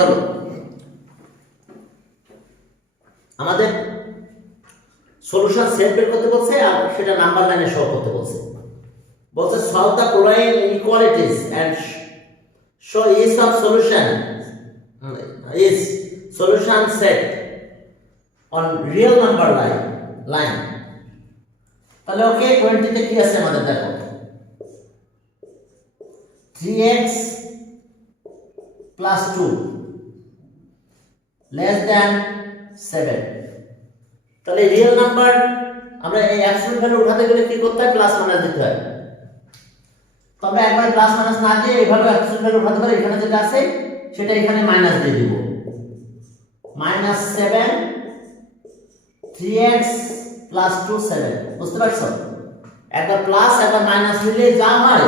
চলো আমাদের solution set বের করতে বলছে আর সেটা নাম্বার লাইনে শো করতে বলছে। বলছে solve the following inequalities and show is of solution is solution set on real number line তাহলে ওকে 20 তে কি আছে আমাদের দেখো 3x plus 2 less than 7 তাহলে রিয়েল নাম্বার আমরা এই অ্যাবসলিউট ভ্যালু উঠাতে গেলে কি করতে হয় প্লাস মাইনাস দিতে হয়। তো আমরা একবার প্লাস মাইনাস না দিয়ে এইভাবে অ্যাবসলিউট ভ্যালু উঠাতে পারি। এখানে যেটা আছে সেটা এখানে মাইনাস দিয়ে দিব -7 3x plus 2 7 বুঝতে পারছো? একবার প্লাস একবার মাইনাস দিলে যা হয়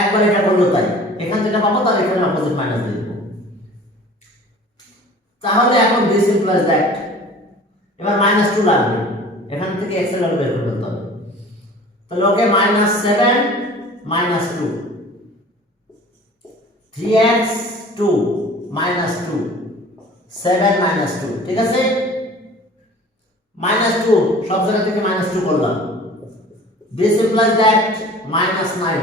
একবার এটা করলো তাই এখান থেকে পাবো তার এখানে অপোজিট মাইনাস দিয়ে দেব। তাহলে এখন দিস ইমপ্লাইজ দ্যাট এবার -2 লাগবে এখান থেকে x এর ভ্যালু বের করে ফেলতে হবে। তাহলে ওকে -7 -2 3x 2 -2 7 -2 ঠিক আছে। -2 সব জায়গা থেকে -2 করলাম। this implies that -9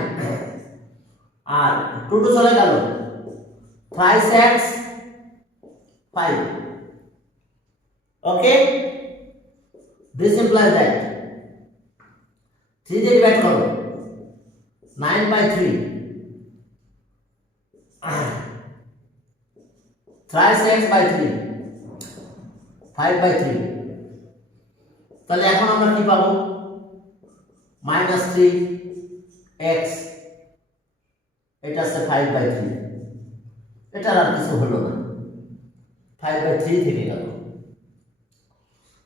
আর 2 চলে গেল 5x 5 okay. this implies that 3 দিয়ে ডিভাইড করো 9/3 thrice x by 3 5/3 তাহলে এখন আমরা কি পাবো -3x এটা আছে 5/3 এটা আর কিছু হলো না 5/3 থেকে গেল।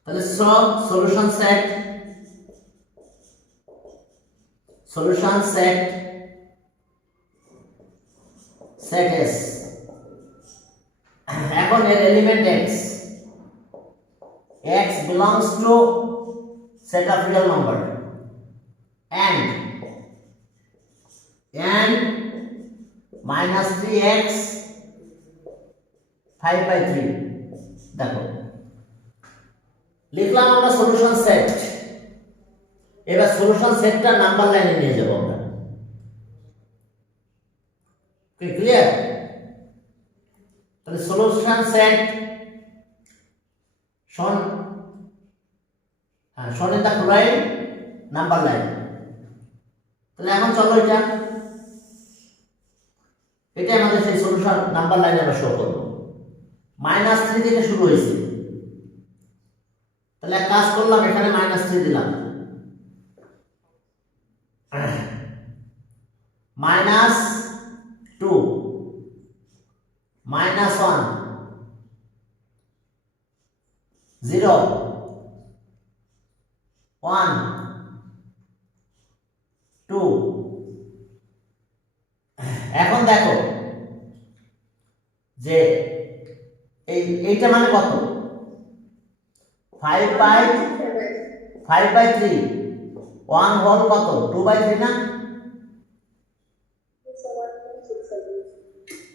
তাহলে সলিউশন সেট S এখন এর element x belongs to set of real number and -3x 5/3 দেখো লিখলাম আমরা সলিউশন সেট। এবার সলিউশন সেটটা নাম্বার লাইনে নিয়ে যাব আমরা। কি ক্লিয়ার? তাহলে solution set shown in the following number line. তাহলে এখন চলো এটা আমাদের সেই সলিউশন নাম্বার লাইনে আমরা শো করব। -3 থেকে শুরু হয়েছে তাহলে এক কাজ করলাম এখানে -3 দিলাম -2 -1 0 1 2 এখন দেখো যে এইটা মানে কত 5/3 1 হোল কত 2/3 না?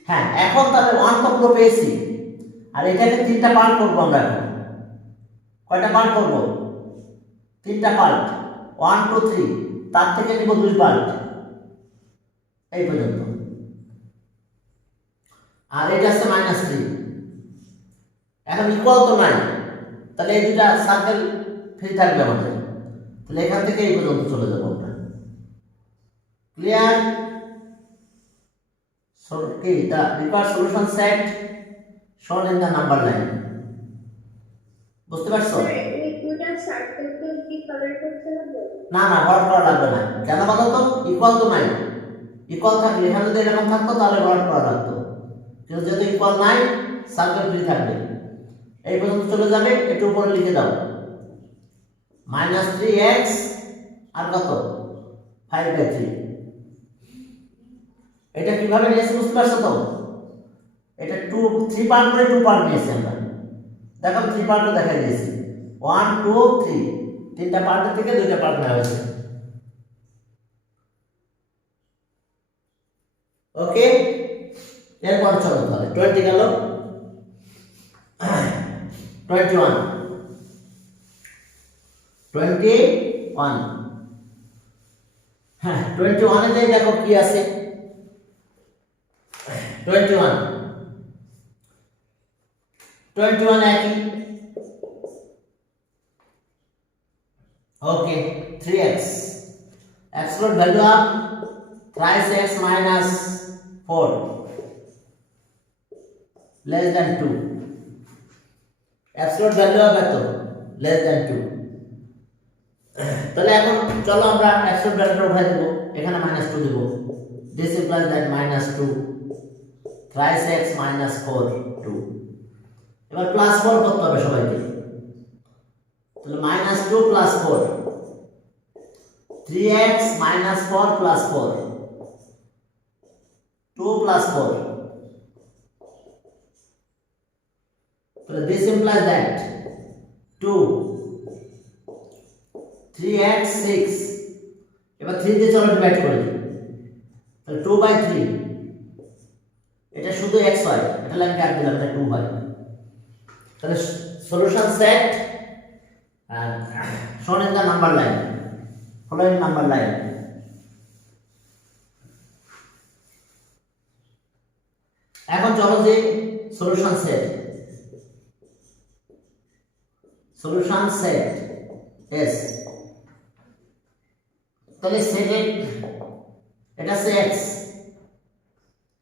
হ্যাঁ এখন তাহলে 1 তো পুরো পেয়েছি আর এটাকে 3টা পার্ট করব আমরা। এখন কয়টা পার্ট করব 3টা পার্ট 1 2 3 তার থেকে নিব 2 পার্ট এই পর্যন্ত। আর এটা আছে -3 এখন ইকুয়াল তো নাই তাহলে এই দুটো সার্কেল ফ্রি থাকবে আমাদের। তাহলে এখান থেকে এই পর্যন্ত চলে যাব আমরা। Clear? So okay, the required solution set shown in the number line বুঝতে পারছো? এই দুটো সার্কেলকে কি কালার করতে হবে? না ভরাট করা লাগবে না। কেন বলো তো ইকুয়াল তো নাই। ইকুয়াল থাকলে এখানে যদি এরকম থাকতো তাহলে ভরাট করা লাগতো। কিন্তু যেহেতু ইকুয়াল নাই সার্কেল ফ্রি থাকবে। এই পর্যন্ত চলে যাবে একটু উপরে লিখে দাও -3x আর কত 5/3 এটা কিভাবে নিয়েছি বুঝতে পারছো তো? এটা 3 পার্ট করে 2 পার্ট নিয়েছি আমরা। দেখো 3 পার্টও দেখাই দিয়েছি 1 2 3 তিনটা পার্ট থেকে দুইটা পার্ট নেওয়া হয়েছে। ওকে এরপর চলো তাহলে 20 গেল, 21, 21, হ্যাঁ 21 এ দেখো কি আছে, 21, 21 একই, ওকে 3x, absolute value of thrice x minus 4 less than 2, absolute value of এত less than 2। তাহলে এখন চলো আমরা absolute value উঠাই দেব, এখানে -2 দেব, this implies that -2 thrice x minus 4 2, এবার +4 করতে হবে সবাইকে, তাহলে -2 + 4, 3x minus 4 plus 4, 2 plus 4, so this implies that 2, 3x 6, এবার 3 দিয়ে চলো ডিভাইড করে দিই, তাহলে 2/3, এটা শুধু x হয়, এটা লাইন কাট দিলাম, এটা 2 হয়, তাহলে solution set shown in the number line, following number line। এখন চলো যে সলিউশন সেট S, তাহলে সেট এটা আছে x,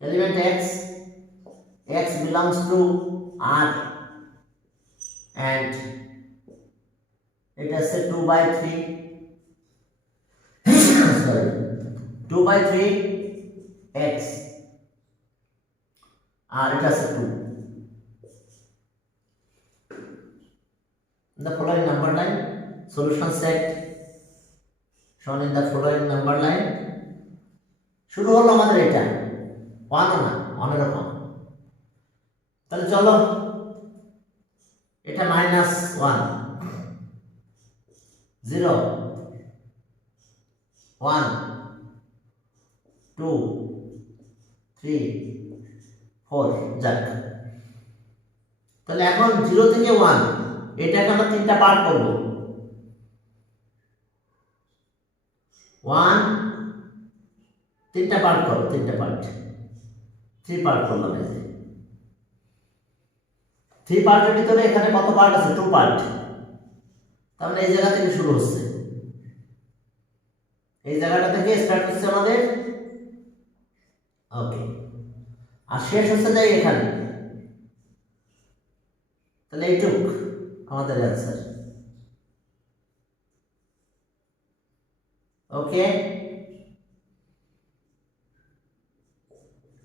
element x belongs to R and এটা আছে 2/3 sorry 2/3 x আর এটা আছে 2, the following number line, solution set shown in the following number line। শুরু হলো আমাদের এটা 1 না 1 এরকম, তাহলে চলো এটা -1 0 1 2 3 4 যাক, তাহলে এখন 0 থেকে 1 এটাকে আমরা তিনটা পার্ট করব, 1 তিনটা পার্ট করব, 3 পার্ট করলাম, এই যে 3 পার্টের ভিতরে এখানে কত পার্ট আছে, 2 পার্ট, তার মানে এই জায়গা থেকে শুরু হচ্ছে, এই জায়গাটা থেকে স্টার্ট হচ্ছে আমাদের, ওকে, আর শেষ হচ্ছে যাই এখানে, তাহলে এইটুক আমাদের অ্যান্সার, ওকে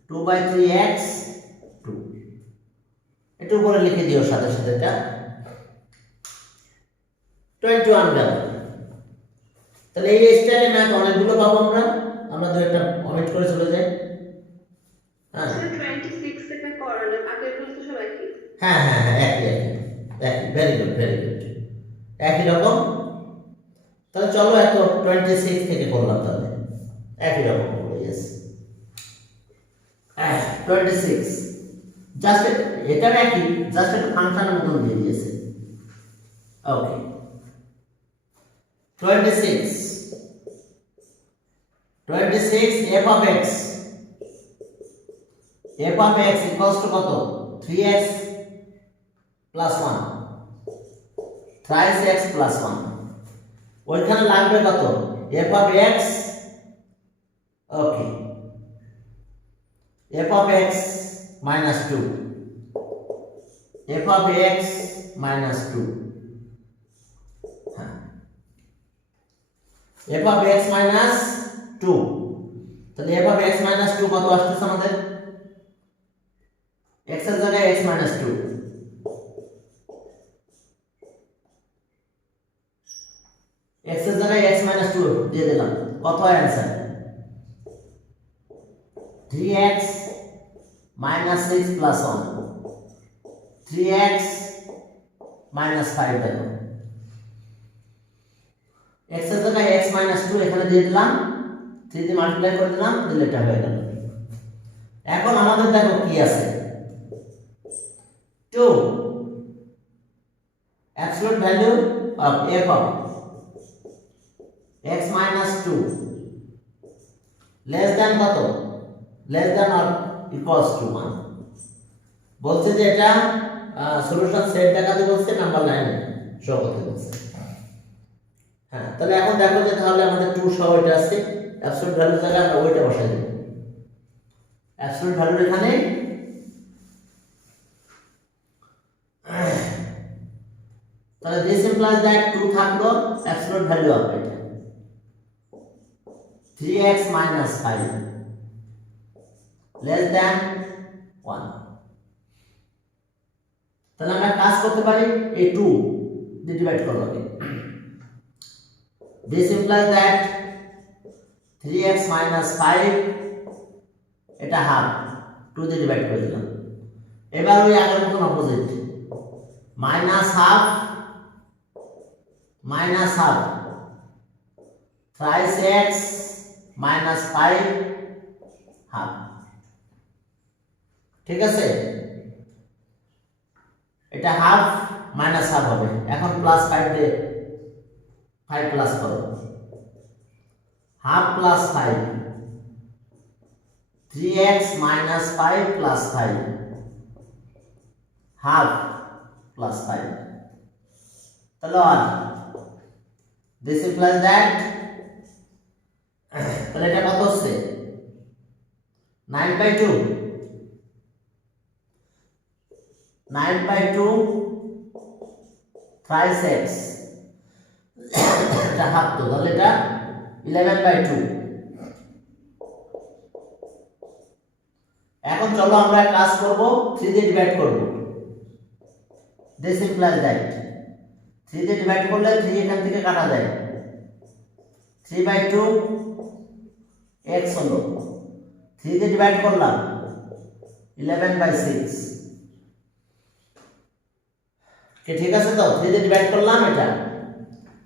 2/3x 2, এটা উপরে লিখে দিও সাথে সাথে, এটা 21 গেল। তাহলে এই স্টাইলে ম্যাথ অনেকগুলো পাবো আমরা দু একটা কমেন্ট করে চলে যাই, হ্যাঁ 26 থেকে করালাম, আগেরগুলো তো সব একই। হ্যাঁ একই, ভেরি গুড একই রকম। তাহলে চলো এত 26 থেকে করলাম, তাহলে একই রকম করবো, ইয়েস 26 জাস্ট এটা একই, জাস্ট একটা ফাংশনের মতন দিয়ে দিয়েছে, ওকে 26 f of x equals to কত, 3x plus 1 thrice x plus 1, ওইখানে লাগবে কত, f of x, okay f of x minus 2, f of x minus 2, f of x minus 2, তাহলে f of x minus 2 কত আসছে আমাদের, x এর জায়গায় x minus 2, x এর জায়গায় x minus 2 দিয়ে দিলাম, কত হয় answer 3x minus 6 plus 1, 3x minus 5 দেখো, x এর জায়গায় x minus 2 এখানে দিয়ে দিলাম, 3 দিয়ে মাল্টিপ্লাই করে দিলাম, দিলে এটা হয়ে গেল। এখন আমাদের দেখো কি আছে 2 absolute value of f of x minus 2 less than কত less than or equals to 1 বলছে যে এটা সলিউশন সেট দেখাতে বলছে নাম্বার লাইন শো করতে বলছে। হ্যাঁ, তাহলে এখন দেখো যে তাহলে আমাদের 2 সহ এটা আছে অ্যাবসলিউট ভ্যালু জায়গায় আমরা ওইটা বসাই দেব। অ্যাবসলিউট ভ্যালু এখানে তাহলে this implies that 2 থাকলো অ্যাবসলিউট ভ্যালু অফ এটা 3x minus 5 less than 1। তাহলে আমরা কাজ করতে পারি এই 2 দিয়ে ডিভাইড করব। this implies that 3x minus 5 এটা হাফ 2 দিয়ে ডিভাইড করে দিলাম। এবার ওই আগের মতন opposite minus half thrice x minus 5 half. ঠিক আছে, এটা হাফ মাইনাস হাফ হবে। এখন প্লাস 5 দিয়ে 5 প্লাস করো half plus 5 3x minus 5 plus 5 half plus 5 তাহলে আর this implies that তাহলে এটা কত হচ্ছে 9/2 thrice x এটা হাফ তো তাহলে এটা 11/2। এখন চলো আমরা কাজ করব 3 দিয়ে ডিভাইড করব। this implies that 3 দিয়ে ডিভাইড করলে 3 এখান থেকে কাটা যায় 3/2 x হলো 3 দিয়ে ডিভাইড করলাম 11/6 কি ঠিক আছে তো 3 দিয়ে ডিভাইড করলাম এটা।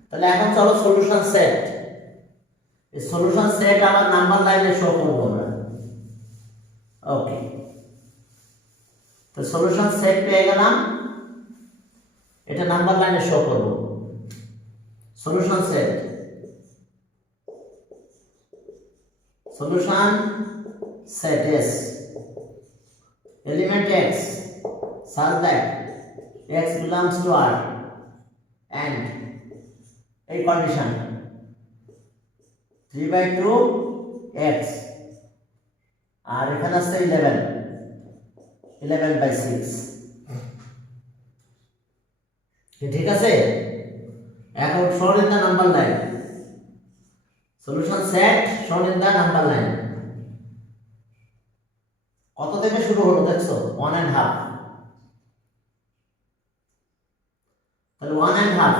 তাহলে এখন চলো সলিউশন সেট। এই সলিউশন সেট আমার নাম্বার লাইনে শো করব আমরা। ওকে, তো সলিউশন সেট পেয়ে গেলাম, এটা নাম্বার লাইনে শো করব। Solution set S element x such that x belongs to R and এই কন্ডিশন 3/2 x আর এখানে আছে 11/6 ঠিক আছে। এখন shown in the number line solution set shown in the number line কত থেকে শুরু হলো দেখছো 1.5 তাহলে 1.5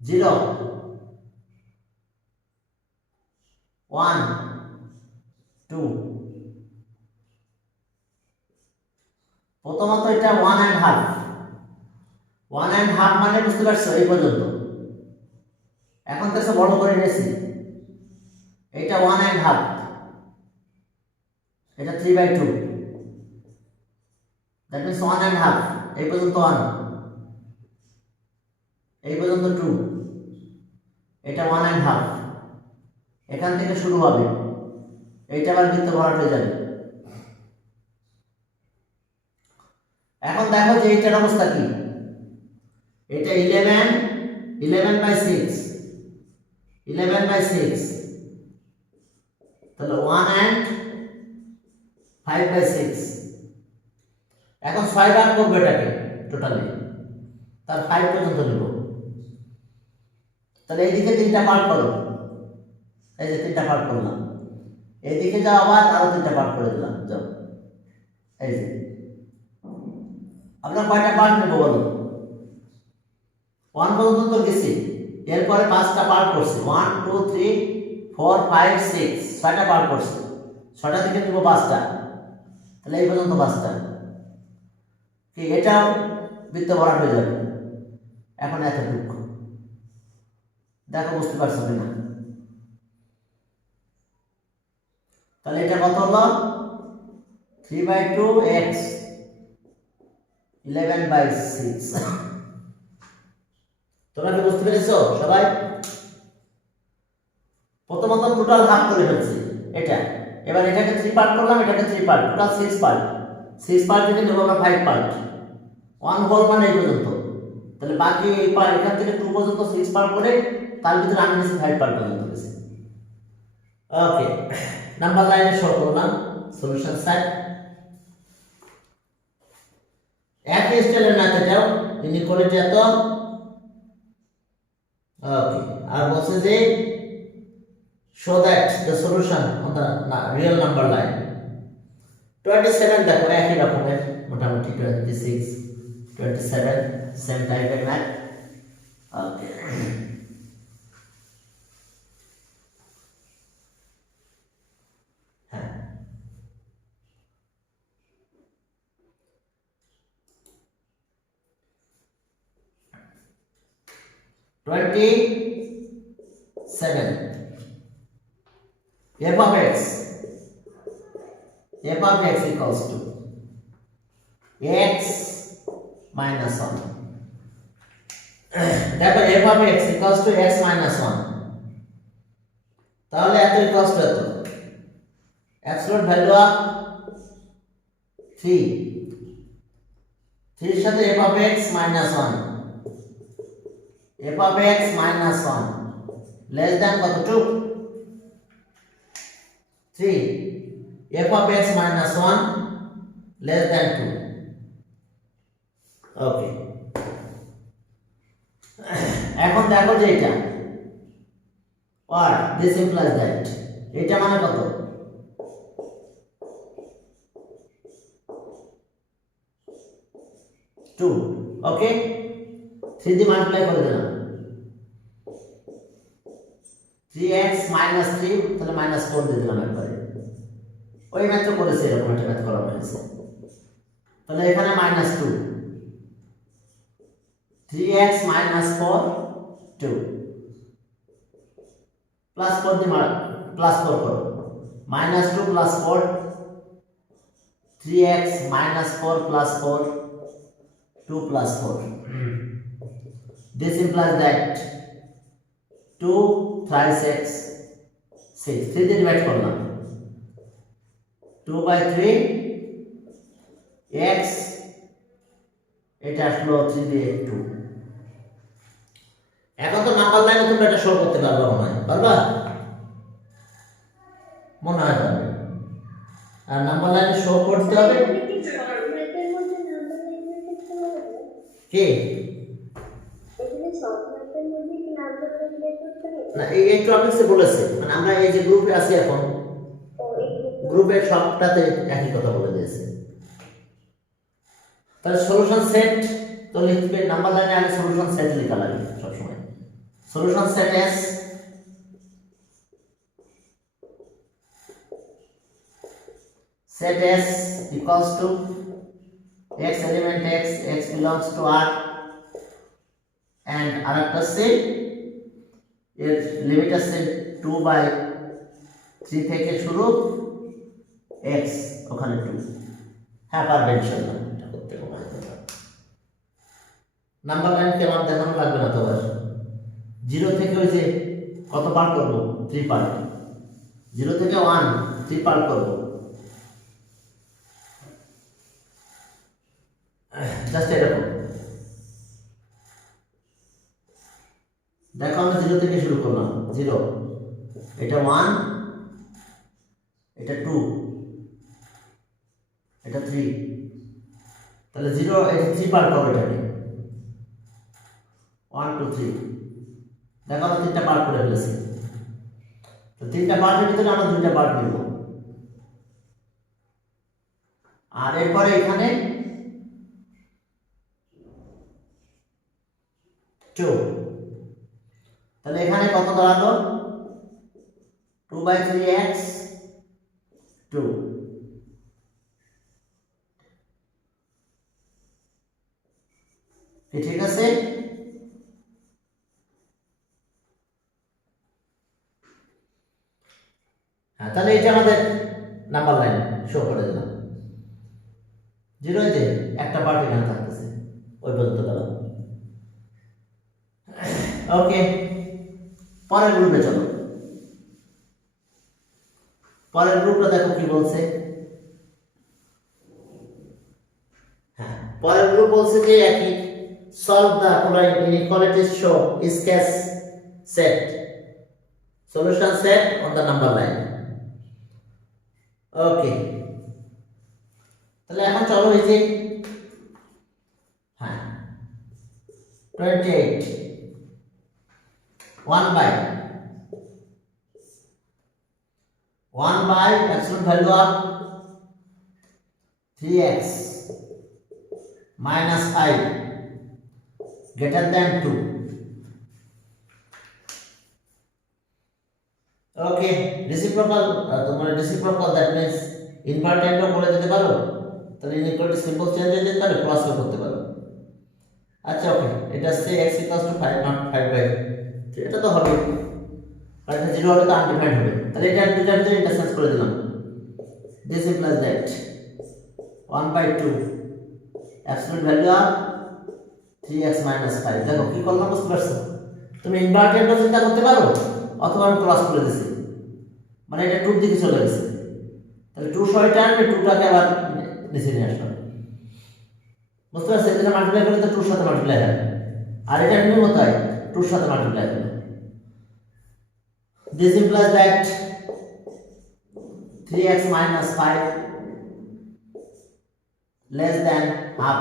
0 1 2 প্রথমত এটা 1.5 মানে বুঝতে পারছো এই পর্যন্ত। এখন তো বড় করে নিয়েছি এটা 1.5 এটা 3/2 দ্যাট মিন্স 1.5 এই পর্যন্ত 1 এই পর্যন্ত 2 এটা 1.5 এখান থেকে শুরু হবে এইটা আবার বৃত্ত ভরাট হয়ে যাবে। এখন দেখো যে এইটার অবস্থা কি, এটা 11/6 তাহলে 1 and 5/6 এখন 6 ভাগ করব এটাকে টোটালি তার 5 পর্যন্ত নিব। তাহলে এইদিকে 3টা পার্ট করো, এই যে 3টা পার্ট করলাম, এইদিকে যাও আবার আরো 3টা পার্ট করে দিলাম যাও। এই যে আমরা কয়টা পার্ট নেব বলো 1 পর্যন্ত তো গেছি, এরপরে 5টা পার্ট করছি 1 2 3 4 5 6 6টা পার্ট করছি, 6টা থেকে নিব 5টা তাহলে এই পর্যন্ত 5টা কি এটাও বৃত্ত ভরাট হয়ে যাবে। এখন এতটুকু দেখো বুঝতে পারছো কিনা। তাহলে এটা কত হলো 3/2 x 11/6 তোমরা কি বুঝতে পেরেছো সবাই? প্রথমত টোটাল হাফ করে ফেলছি এটা, এবার এটাকে 3 পার্ট করলাম, এটাকে 3 পার্ট, টোটাল 6 পার্ট। 6 পার্ট থেকে নেব আমরা 5 পার্ট, 1 হোল মানে এই পর্যন্ত। তাহলে বাকি এই পার্ট এখান থেকে 2 পর্যন্ত 6 পার্ট করে তার ভিতরে আমি নিয়েছি 5 পার্ট পর্যন্ত গেছে। ওকে, নাম্বার লাইনে শো করলাম সলিউশন সাইড। একই স্টাইলের ম্যাথ এটাও, ইনইকুয়ালিটি এত। ওকে, আর বলছে যে show that the solution on the real number line 27 দেখো একই রকমের মোটামুটি 26 27 সেম টাইপের ম্যাথ। ওকে, হ্যাঁ, f of x equals to x minus 1 দেখো f of x equals to x minus 1, তাহলে এত ইকুয়ালস টু এত, অ্যাবসলিউট ভ্যালু অফ 3 এর সাথে f of x minus 1, f of x minus 1 less than কত 2 3, f of x minus 1 less than 2. ওকে, এখন দেখো যে এটা or this implies that এটা মানে কত 2. ওকে, 3 দিয়ে মাল্টিপ্লাই করে দিলাম, 3x minus 3 তাহলে minus 4 দিয়ে দিলাম একবারে। ওই ম্যাথ তো করেছে, এরকম একটা ম্যাথ করা হয়েছে। তাহলে এখানে -2, 3x minus 4 2 প্লাস 4 দিয়ে প্লাস 4 করো, -2 plus 4 3x minus 4 plus 4 2 plus 4. This implies that 2 thrice x 6, 3 দিয়ে ডিভাইড করলাম, 2/3 x, এটা আসলো 3 দিয়ে 2। এখন তো নাম্বার লাইনে তোমরা এটা শো করতে পারবা মনে হয়, পারবা মনে হয় পারবে। আর নাম্বার লাইনে শো করতে হবে ম্যাথের মধ্যে নাম্বার লাইনের ক্ষেত্রে হবে কি এখানে সব ম্যাথের মধ্যে কি নাম্বার লাইন বের করতে হবে না, এই টপিকসে বলেছে, মানে আমরা এই যে গ্রুপে আছি এখন, ও এই গ্রুপের সবটাতে একই কথা বলে দিয়েছে। তাহলে সলিউশন সেট তো লিখবে, নাম্বার লাইনে আগে সলিউশন সেট লেখা লাগে সব সময়। Solution set S equals to x element x belongs to R, and আরেকটা সেট এর লিমিট আছে 2/3 থেকে শুরু, x ওখানে 2। হ্যাঁ, পারবে ইনশাআল্লাহ এটা করতে কোনো অসুবিধা নেই। নাম্বার লাইন কেমন দেখানো লাগবে না তো, আর 0 থেকে ওই যে কত পার্ট করব 3 পার্ট, 0 থেকে 1 3 পার্ট করব, জাস্ট এরকম। দেখো আমরা 0 থেকে শুরু করলাম, 0, এটা 1, এটা 2, এটা 3, তাহলে 0 এটা 3 পার্ট করব, এটাকে 1 2 3। দেখো আমরা 3টা পার্ট করে ফেলেছি, তো 3টা পার্টের ভিতরে আমরা 2টা পার্ট নিব, আর এরপরে এখানে 2, তাহলে এখানে কত দাঁড়ালো 2/3x 2। কি ঠিক আছে? হ্যাঁ, তাহলে এটা আমাদের নাম্বার লাইন শো করে দিলাম। জিরো যে একটা পার্ট এখানে থাকতেছে, ওই পর্যন্ত গেল। ওকে, পরের গ্রুপে চলো। পরের গ্রুপটা দেখো কি বলছে। হ্যাঁ, পরের গ্রুপ বলছে যে একই, solve the following inequalities show sketch set solution set on the number line. Okay, তাহলে এখন চলো এই যে, হ্যাঁ 28 1 by absolute value of 3x minus 5 greater than 2. Okay, reciprocal, তোমার রেসিপ্রোকাল দ্যাট মিন্স ইনভার্টেন্টও করে দিতে পারো, তাহলে ইনইকুয়ালিটি সিম্বল চেঞ্জ হয়ে যেতে পারে, প্লাসও করতে পারো। আচ্ছা ওকে, এটা সে x = 5 নট 5/3, এটা তো হবে, আর এটা 0 হলে তো আনডিফাইন্ড হবে, তাহলে এটা দুটার ভিতরে ইন্টারচেঞ্জ করে দিলাম। This implies that 1/2 absolute value of 3x - 5। দেখো কি করলাম, বুঝতে পারছো? তুমি ইনভার্টেন্টও চিন্তা করতে পারো, অথবা আমি ক্রস করে দিছি, মানে এটা 2 দিকে চলে গেছে, তাহলে 2 সহ টানবে, 2টাকে আবার নিচে নিয়ে আসলাম, বুঝতে পারছো? এটা মাল্টিপ্লাই করলে তো 2 সাথে মাল্টিপ্লাই হয়, আর এটা নিয়ম তাই 2 সাথে মাল্টিপ্লাই হবে। This implies that 3x - 5 less than half,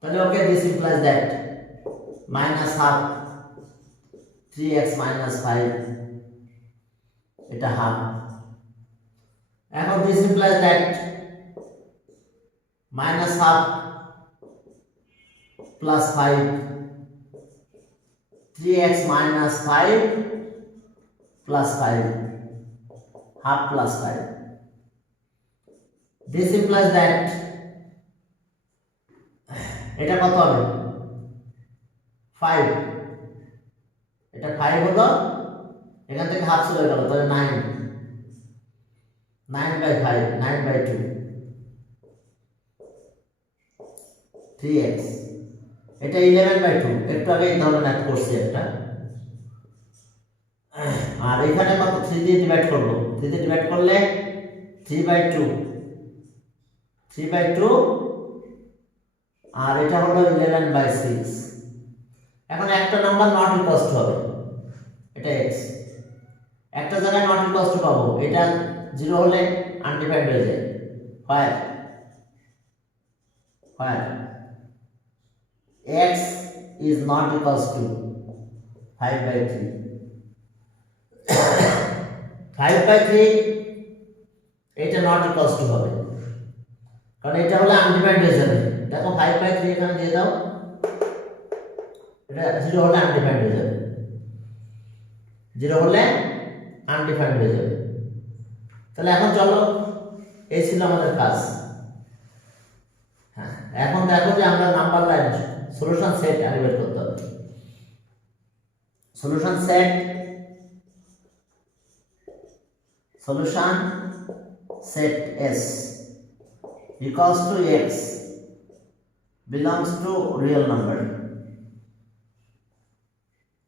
তাহলে okay, this implies that minus half 3x - 5, এটা half। এখন this implies that minus half plus 5 3x - 5 plus 5 half plus 5, this implies that এটা কত হবে 5, এটা 5 হলো, এখান থেকে হাফ চলে গেল, তাহলে 9 9/5 9/2 3x, এটা 11/2, একটু আগে এই ধরনের এক করছি একটা, আর এখানে কত 3 দিয়ে ডিভাইড করব, 3 দিয়ে ডিভাইড করলে 3/2 আর এটা হলো 11/6। এখন একটা নাম্বার নট ইকুয়ালস টু হবে, এটা x, একটা জায়গায় নট ইকুয়ালস টু পাবো, এটা 0 হলে আনডিফাইন্ড হয়ে যায়, হয় x is not equals to 5/3 5/3, এটা নট ইকুয়ালস টু হবে, কারণ এটা হলে আনডিফাইন্ড হয়ে যাবে। দেখো 5/3 এখানে দিয়ে দাও, এটা 0 হলে আনডিফাইন্ড হয়ে যাবে, 0 হলে আনডিফাইন্ড হয়ে যাবে। তাহলে এখন চলো, এই ছিল আমাদের কাজ। হ্যাঁ, এখন দেখো যে আমরা নাম্বার লাইন সলিউশন সেট বের করতে হবে। Solution set S equals to x belongs to real number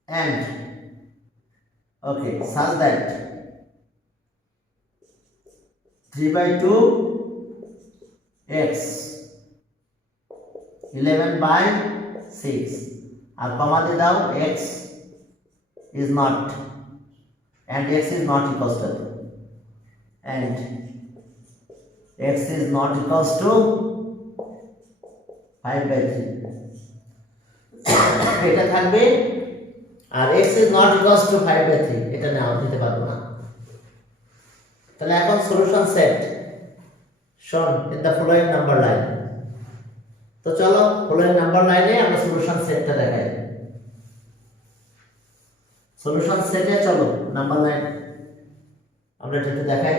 and okay, such that 3/2 x 11/6 আর কমা দিয়ে দাও x is not and x is not equals to and x is not equals to 5/3 এটা থাকবে, আর x is not equals to 5/3 এটা নাও দিতে পারবো না। তাহলে এখন solution set shown in the following number line। তো চলো following নাম্বার লাইনে আমরা সলিউশন সেটটা দেখাই। সলিউশন সেটে চলো নাম্বার লাইন আমরা এটাতে দেখাই।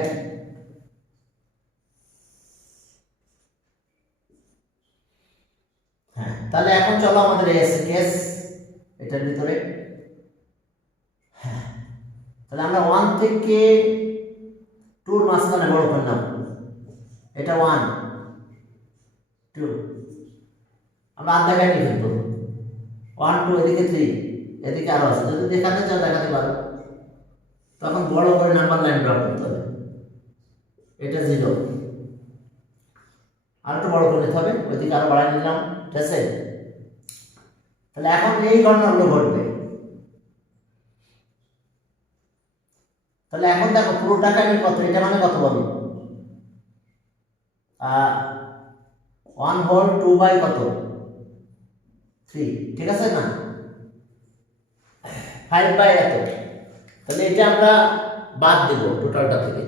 হ্যাঁ, তাহলে এখন চলো আমাদের কেস এটার ভিতরে। হ্যাঁ, তাহলে আমরা 1 থেকে টুর মাঝখানে বড় করে নাও, এটা 1 2, আমরা আর দেখাই নি কিন্তু 1 2, এদিকে 3, এদিকে আরো আছে, যদি দেখাতে চাও দেখাতে পারো, তখন বড় করে নাম্বার লাইন ড্র করতে হবে। এটা 0, আর একটু বড় করে নিতে হবে, ওইদিকে আরো বাড়াই নিলাম, ঠিক আছে। তাহলে এখন এই ঘটনাগুলো ঘটবে। তাহলে এখন দেখো পুরো টাকা আমি কত, এটা মানে কত পাবো, 1 হোল 2 বাই কত 3, ঠিক আছে না, 5 বাই এত। তাহলে এটা আমরা বাদ দেব টোটালটা থেকে।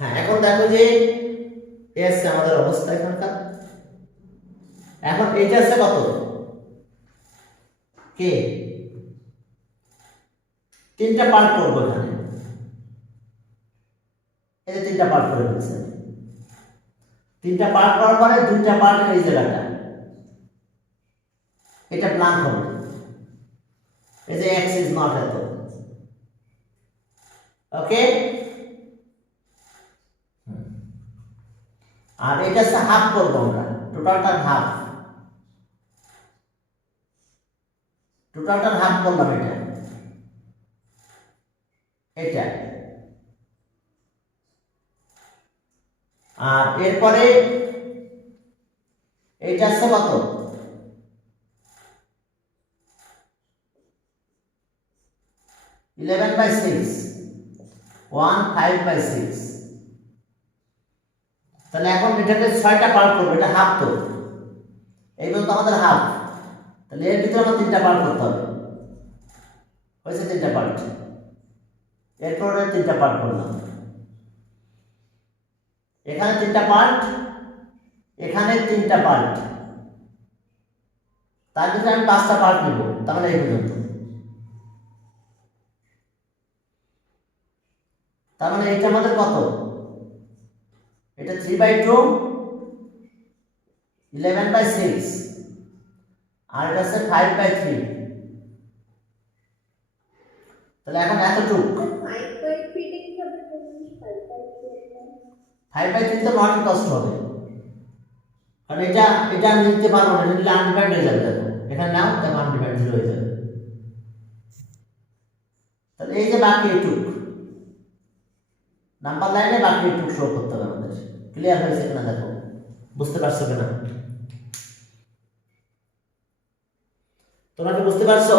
হ্যাঁ, এখন দেখো যে এস আমাদের অবস্থা এখানকার। এখন এইটা আছে কত কে, তিনটা পার্ট করবো এখানে, এই যে তিনটা পার্ট করে ফেলছে, তিনটা পার্ট করার পরে দুইটা পার্ট এই জায়গাটা, এটা ব্ল্যাঙ্ক হবে, এই যে এক্স ইজ নট এত, ওকে। আর এটা হচ্ছে হাফ করবো আমরা, টোটালটার হাফ, টোটালটার হাফ করলাম এটা, এটা। আর এরপরে এইটা আছে কত, 11 বাই 6, 1 5 বাই 6। তাহলে এখন এটাকে 6টা পার্ট করবো, এটা হাফ তো, এই পর্যন্ত আমাদের হাফ, তাহলে এর ভিতরে আমরা 3টা পার্ট করতে হবে, হয়েছে 3টা পার্ট, এরপর 3টা পার্ট করলাম, এখানে 3টা পার্ট, এখানে 3টা পার্ট, তার ভিতরে আমি 5টা পার্ট নেব, তাহলে এই পর্যন্ত। তার মানে এইটা আমাদের কত, এটা 3 বাই 2, 11 বাই 6, আর এটা আছে 5 বাই 3। তাহলে এখন এতটুক 5 বাই 3 টা কিভাবে করবি? 5 বাই 3 তো নট কষ্ট হবে, কারণ এটা এটা নিতে পারবো না, নিলে আনডিফাইন্ড হয়ে যাবে, দেখো এখানে নাও, দেখো আনডিফাইন্ড 0 হয়ে যাবে। তাহলে এই যে বাকি এইটুক নাম্বার লাইনে বাকি এইটুক শো করতে হবে আমাদের, ক্লিয়ার হয়েছে কিনা দেখো, বুঝতে পারছো কিনা, তোমরা কি বুঝতে পারছো?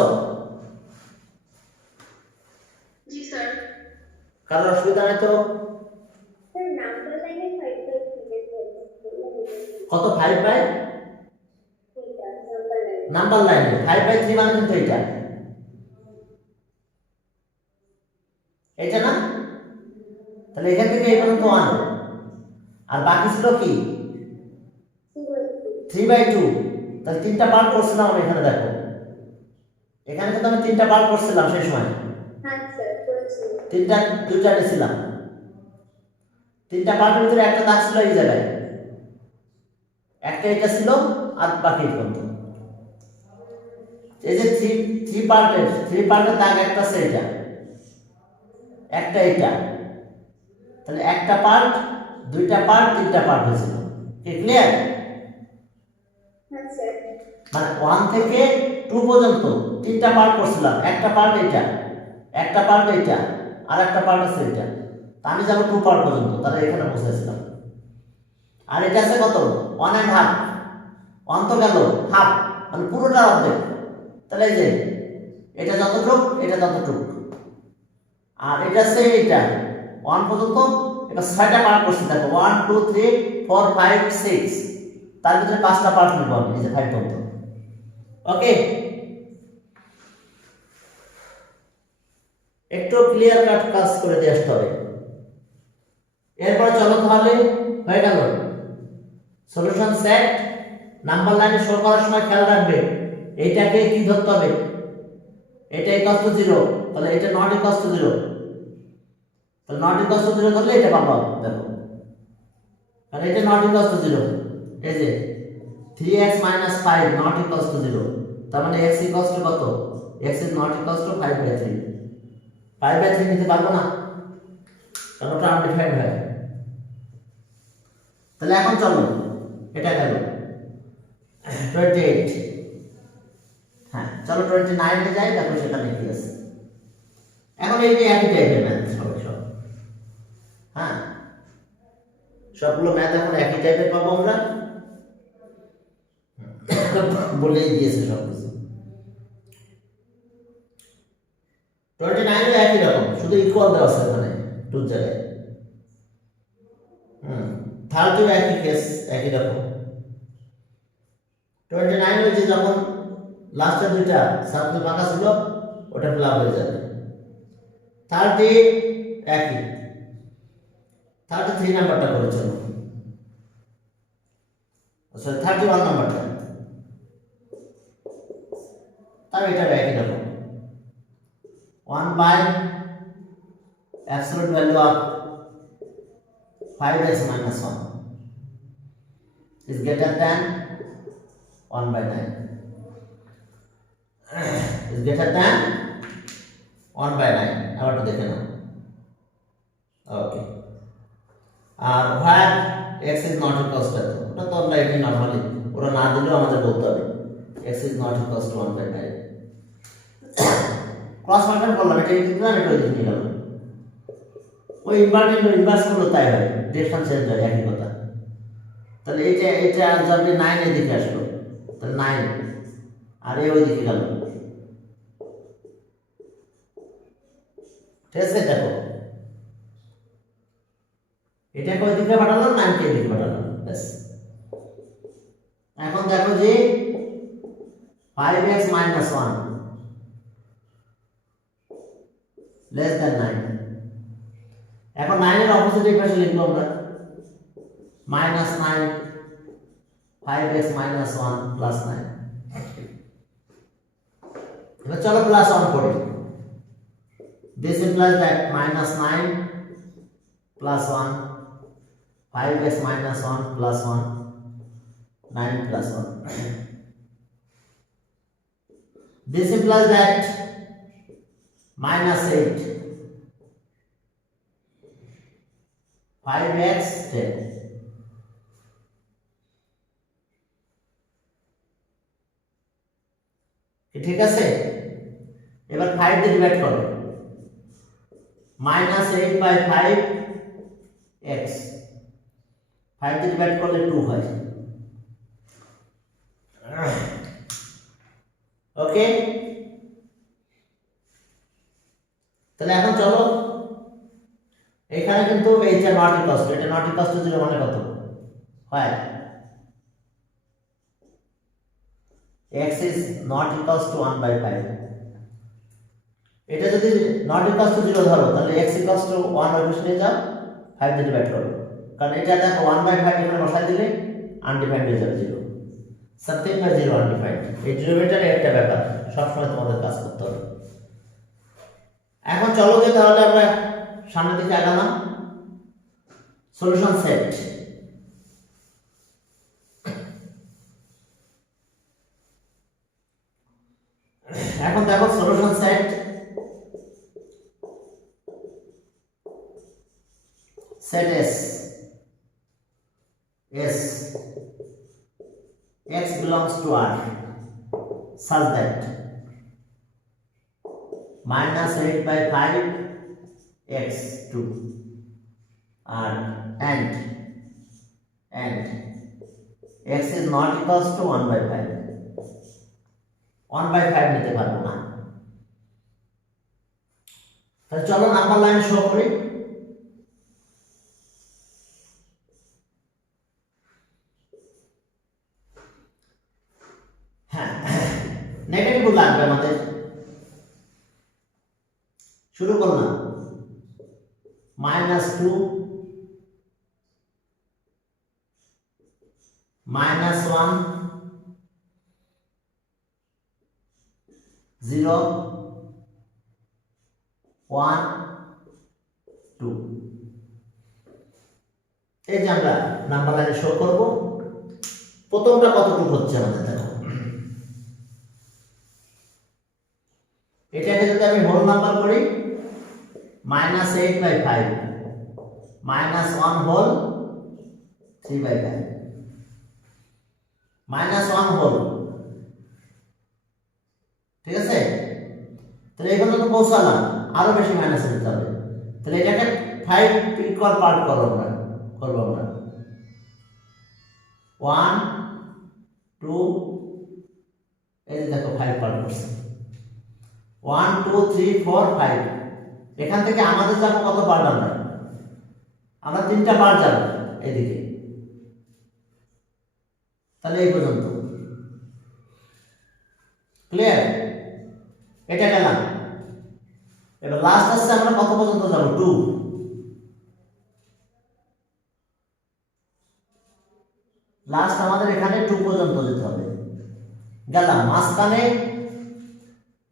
জি স্যার। কারোর অসুবিধা নাই তো? স্যার নাম্বার লাইনে 5 বাই 3 কত 5 বাই নাম্বার লাইনে 5 বাই 3 মানে কিন্তু এটা না, তাহলে এখান থেকে এই পর্যন্ত 1, আর বাকি ছিল কি 3 বাই 2, তাহলে 3টা পার্ট করছিলাম আমরা, এখানে দেখো এখানে কিন্তু আমি 3টা পার্ট করছিলাম সেই সময়, হ্যাঁ স্যার করেছি, 2টা নিয়েছিলাম, 3টা পার্টের ভিতরে একটা দাগ ছিল এই জায়গায়, একটা এটা ছিল, আর বাকি পর্যন্ত এই যে 3 পার্টের দাগ একটা আছে, এটা একটা, এটা, তাহলে একটা পার্ট, দুইটা পার্ট, 3টা পার্ট হয়েছিল, কি ক্লিয়ার? হ্যাঁ স্যার। মানে 1 থেকে 2 পর্যন্ত 3টা পার্ট করছিলাম, একটা পার্ট এটা, একটা পার্ট এটা, আর একটা পার্ট আছে এটা, তা আমি যাবো 2 পার্ট পর্যন্ত, তাহলে এখানে বসেছিলাম। আর এটা আছে কত 1 and half, 1 তো গেল হাফ, মানে পুরোটা অর্ধেক, তাহলে এই যে এটা যতটুক এটা ততটুক, আর এটা আছে এটা 1 পর্যন্ত, এবার 6টা পার্ট করছি দেখো, 1 2 3 4 5 6, তার ভিতরে 5টা পার্ট নেব আমি, এই যে 5 পর্যন্ত, ওকে। একটু ক্লিয়ার কাট কাজ করে দিয়ে আসতে হবে। এরপর চলো তাহলে হয়ে গেল সলিউশন সেট। নাম্বার লাইনে শো করার সময় খেয়াল রাখবে এইটাকে কি ধরতে হবে, এটা ইকুয়ালস টু 0, তাহলে এটা নট ইকুয়ালস টু 0, তাহলে নট ইকুয়ালস টু 0 ধরলে এটা পাবো। দেখো আর এটা নট ইকুয়ালস টু 0, এই যে 3x - 5 নট ইকুয়ালস টু 0, তার মানে x ইকুয়ালস টু কত, x is not equals to 5/3। 5/3 নিতে পারবো না কারণ ওটা আনডিফাইন্ড হয়। তাহলে এখন চলো এটা গেল 28। হ্যাঁ চলো 29 এ যাই, তারপর সেখানে কি আছে। এখন এই যে একই টাইপের ম্যাথ সব, হ্যাঁ সবগুলো ম্যাথ এখন একই টাইপের পাবো আমরা, বলেই দিয়েছে সব কিছু। 29 এ একই রকম, শুধু ইকুয়াল দেওয়া আছে এখানে 2 জায়গায়। 30 একই কেস, একই রকম। 29 হয়েছে যখন লাস্টের দুইটা সার্কেল ফাঁকা ছিল ওটা ফিল আপ হয়ে যাবে। 30 একই, 33 নাম্বারটা করে চলো, সরি 31 নাম্বারটা, তার এটা একই রকম। 1 by absolute value of 5x - 1 is greater than 1/9, is greater than 1/9। আবার একটু দেখে নাও। ওকে, আর where x is not equals to, ওটা তো আমরা এমনি নরমালি ওরা না দিলেও আমাদের বলতে হবে x is not equals to 1/9। Cross multiply করলাম, এটা এই দিলাম, এটা ওই দিকে নিয়ে গেলাম। ওই ইনভার্স করলে তাই হয়, ডিরেকশন চেঞ্জ হয়, একই কথা। তাহলে এটা যাবে 9 এর দিকে আসলো, তাহলে 9 আর এই ওই দিকে গেল। ঠিক আছে, দেখো এটাকে ওই দিকে পাঠালাম, 9 কে এদিকে পাঠালাম, ব্যাস। এখন দেখো যে 5x - 1 less than 9। এখন 9 এর অপোজিট এই পাশে লিখবো আমরা -9, 5x - 1 + 9। এবার চলো +1 করি। This implies that -9 + 1, 5x - 1 + 1, 9 + 1. This implies that -8, 5x 10। ঠিক আছে, এবার 5 দিয়ে ডিভাইড করো, -8/5x, 5 দিয়ে ডিভাইড করলে 2 হয়। ওকে, তাহলে এখন চলো এখানে কিন্তু এইটা নট ইকুয়ালস টু, এটা নট ইকুয়ালস টু 0 মানে কত হয়, x is not equals to 1/5। এটা যদি নট ইকুয়ালস টু 0 ধরো তাহলে x equals to 1 ওই পাশে নিয়ে যাও, 5 দিয়ে ডিভাইড করো, কারণ এটা দেখো 1/5 এখানে বসাই দিলে আনডিফাইন্ড হয়ে যাবে 0, সামথিং বাই 0 আনডিফাইন্ড। এই জিওমেট্রির একটা ব্যাপার সবসময় তোমাদের কাজ করতে হবে। এখন চলো যে তাহলে আমরা সামনের দিকে আগালাম, সলিউশন সেট। এখন দেখো solution set, set S x belongs to R such that -8/5 x 2 R and x is not equals to 1/5। 1/5 নিতে পারবো না, তাহলে চলো নাম্বার লাইন শো করি। হ্যাঁ, নেগেটিভ লাগবে আমাদের। শুরু করলাম -2 -1 0 1 2। এই যে আমরা নাম্বার লাইনে শো করব। প্রথমটা কতটুকু হচ্ছে আমাদের দেখো, এটাকে যদি আমি হোল নাম্বার করি -8/5 -1 হোল 3/5 -1 হোল, ঠিক আছে। তাহলে এখানে তো পৌঁছালাম, আরো বেশি মাইনাস দিতে হবে। তাহলে এটাকে 5 ইকুয়াল পার্ট করব আমরা 1 2, এই যে দেখো 5 পার্ট করছে 1 2 3 4 5। এখান থেকে আমাদের যাব কত পার্ট, আমরা 3টা পার্ট যাব এদিকে। তাহলে এই পর্যন্ত ক্লিয়ার, এটা গেলাম। এবার লাস্ট আসছে আমরা কত পর্যন্ত যাব, 2। লাস্ট আমাদের এখানে 2 পর্যন্ত যেতে হবে। গেলাম মাঝখানে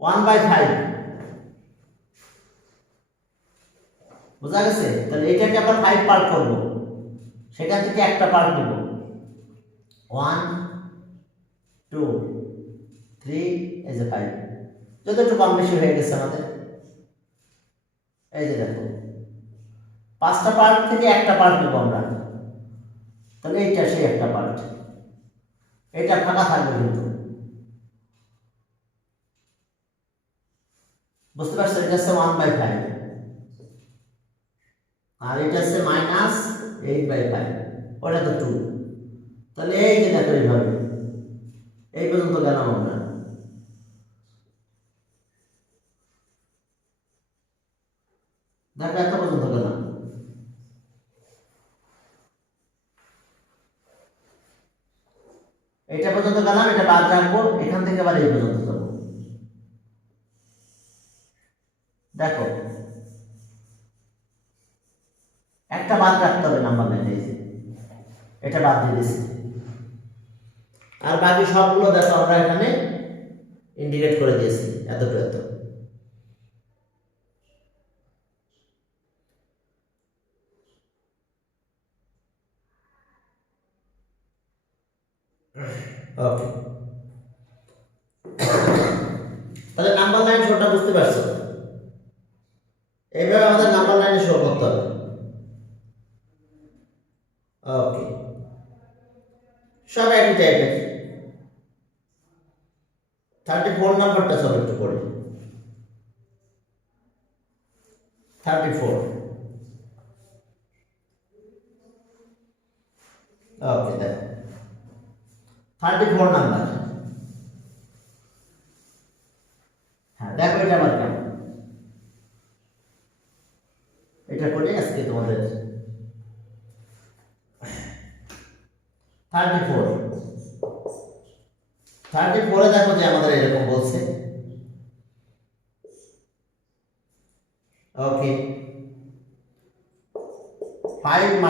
1/5, বুঝা গেছে। তাহলে এটাকে আমরা 5 পার্ট করব, সেখান থেকে একটা পার্ট নেব 1 2 3, এই যে 5। যত একটু কম বেশি হয়ে গেছে আমাদের, এই যে দেখো 5টা পার্ট থেকে একটা পার্ট নেব আমরা। তাহলে এইটা সেই একটা পার্ট, এটা ফাঁকা থাকবে কিন্তু, বুঝতে পারছো। এটা হচ্ছে 1/5 আর এটা হচ্ছে -8/5, ওটা তো 2। তাহলে এই যে দেখো এইভাবে এই পর্যন্ত গেলাম আমরা। দেখো এত পর্যন্ত গেলাম। এটা পর্যন্ত গেলাম, এটা বাদ রাখবো, এখান থেকে আবার এই পর্যন্ত যাবো। দেখো একটা বাদ রাখতে হবে নাম্বার লাইনে, এই যে এটা বাদ দিয়ে দিচ্ছি। আর বাকি সবগুলো দেখো আমরা এখানে ইন্ডিকেট করে দিয়েছি, এতটুকু এত। ওকে, তাহলে নাম্বার লাইন শোটা বুঝতে পারছো। এইভাবে আমাদের নাম্বার লাইনে শো করতে হবে। ওকে, সব একই টাইপের। 34 নাম্বারটা সব একটু করি। 34, ওকে দেখো 34 নাম্বার। হ্যাঁ দেখো এটা আমার কেমন, এটা করে আজকে তোমাদের 34 দেখো যে আমাদের এরকম বলছে। ওকে, 5 -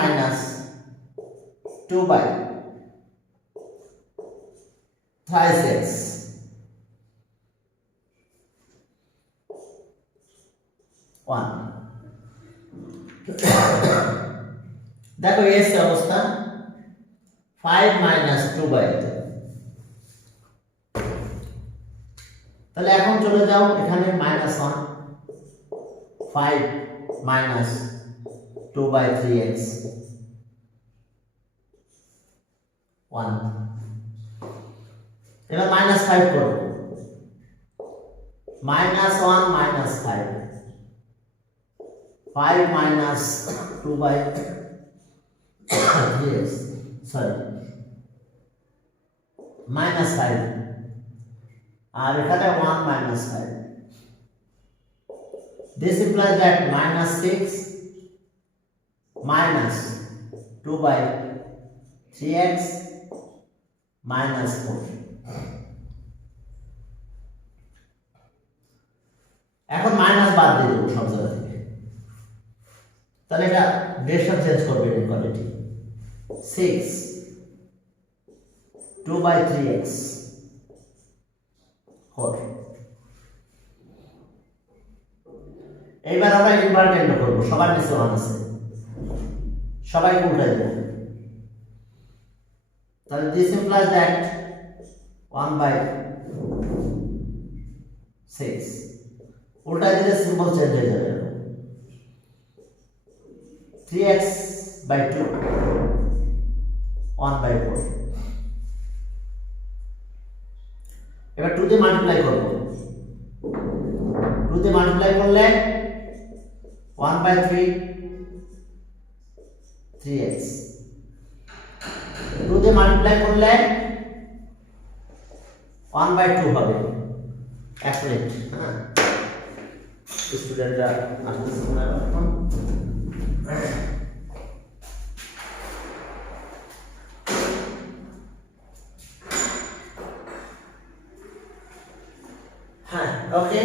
2/36 1। দেখো এস অবস্থা 5 - 2/2। তাহলে এখন চলে যাও এখানে -1, 5 - 2/3x 1। এবার -5 করো, -1 - 5 5 - 2/3x, সরি -5, আর এখানে 1 - 5। This implies that -6 - 2/3x -4। এখন মাইনাস বাদ দিয়ে দেবো সব জায়গা থেকে। তাহলে এটা ডিরেকশন চেঞ্জ করবে ইনইকুয়ালিটি 6 2/3x 4। এবার আমরা ইনভার্টেন্ট করব, সবার নিচে 1 আছে, সবাই উল্টাই দেব। তাহলে this implies that 1/6 উল্টাই দিলে সিম্বল চেঞ্জ হয়ে যাবে, 3x/2 1/4। এবার 2 দিয়ে মাল্টিপ্লাই করব, 2 দিয়ে মাল্টিপ্লাই করলে 1/3 3x, 2 দিয়ে মাল্টিপ্লাই করলে 1/2 হবে। 1 মিনিট, হ্যাঁ স্টুডেন্টরা আসতেছে না এখন। হ্যাঁ ওকে,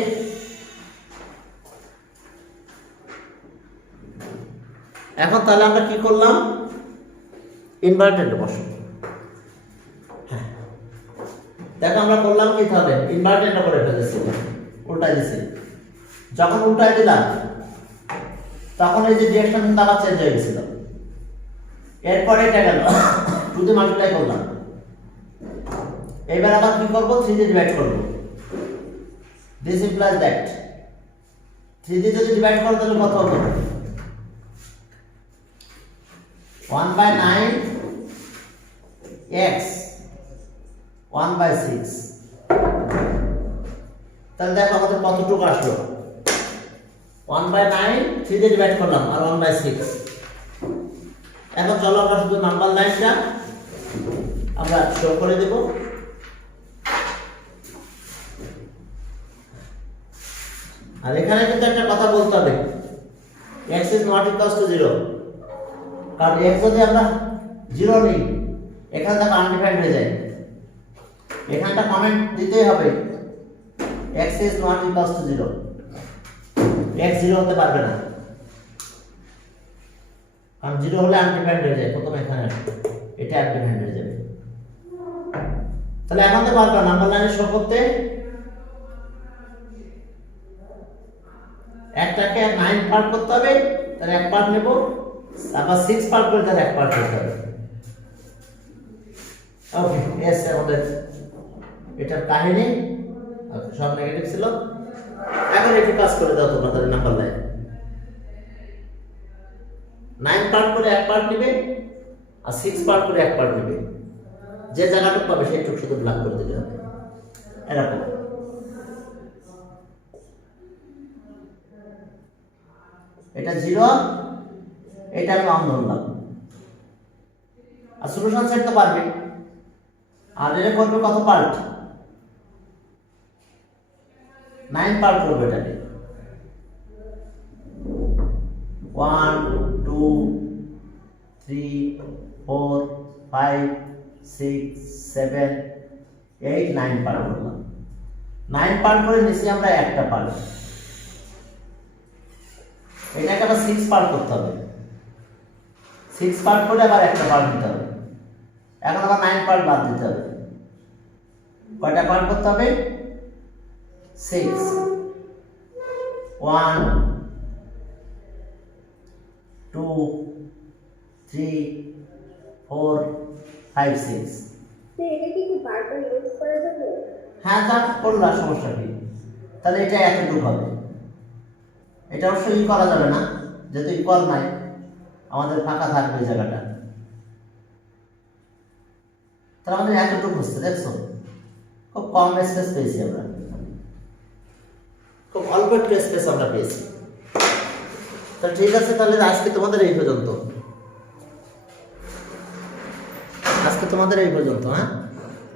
এখন তাহলে আমরা কি করলাম, ইনভার্টেন্টে বসো। হ্যাঁ দেখো আমরা করলাম কি, তাহলে ইনভার্টেন্ট করে ফেলেছি, উল্টাই দিছি। যখন উল্টাই দিলাম তখন এই যে ডিরেকশন কিন্তু আবার চেঞ্জ হয়ে গেছিল। এরপরে এটা গেল 2 দিয়ে মাল্টিপ্লাই করলাম, এবার আবার কি করব, 3 দিয়ে ডিভাইড করব। দিস ইমপ্লাইজ দ্যাট 3 দিয়ে যদি ডিভাইড করো তাহলে কত হবে, 1/9 x 1/6। তাহলে দেখো আমাদের কতটুকু আসলো, 1/9 3 দিয়ে ডিভাইড করলাম আর 1/6। এখন চলো আমরা শুধু নাম্বার লাইনটা আমরা শো করে দেব। আর এখানে কিন্তু একটা কথা বলতে হবে, x is not equals to 0, কারণ x যদি আমরা 0 নিই এখানে তো আনডিফাইন্ড হয়ে যায়। এখানটা কমেন্ট দিতেই হবে x is not equals to 0, x 0 হতে পারবে না, কারণ 0 হলে আনডিফাইন্ড হয়ে যায়। প্রথমে এখানে এটা আনডিফাইন্ড হয়ে যাবে। তাহলে এখন তো পারবে নাম্বার লাইনে শো করতে, একটাকে 9 পার্ট করতে হবে, তাহলে 1 পার্ট নেব, আবার 6 পার্ট করে তাহলে 1 পার্ট করতে হবে। ওকে, এস আমাদের এটার কাহিনী। সব নেগেটিভ ছিল, এখন একটু কাজ করে দাও তোমরা তাহলে নাম্বার লাইন। 9 পার্ট করে 1 পার্ট নেবে আর 6 পার্ট করে 1 পার্ট নেবে, যে জায়গাটুকু পাবে সেইটুকু শুধু ব্লক করে দিতে হবে এরকম। এটা 0, এটা আমি অন ধরলাম। আর সলিউশন সেট তো পারবে, আর এটা করবে কত পার্ট, 9 পার্ট করবে এটাকে, 1 2 3 4 5 6 7 8 9 পার্ট করলাম। 9 পার্ট করে নিচে আমরা একটা পার্ট, এটাকে আবার 6 পার্ট করতে হবে, 6 পার্ট করে আবার একটা পার্ট দিতে হবে। এখন আবার 9 পার্ট বাদ দিতে হবে, কয়টা পার্ট করতে হবে, 6 1 2 3 4 5 6। তো এটা কি বারবার ইউজ করা যাবে? হ্যাঁ তা করলা, সমস্যা কি, তাহলে এটা এতটুকু হবে। এটা অবশ্যই ই করা যাবে না, যেহেতু ইকুয়াল নাই, আমাদের ফাঁকা থাকবে এই জায়গাটা। তাহলে আমাদের এতটুকু বুঝতে দেখছো, খুব কম স্পেস পেয়েছি আমরা, খুব অল্প একটু স্পেস আমরা পেয়েছি। তাহলে ঠিক আছে, তাহলে আজকে তোমাদের এই পর্যন্ত, হ্যাঁ।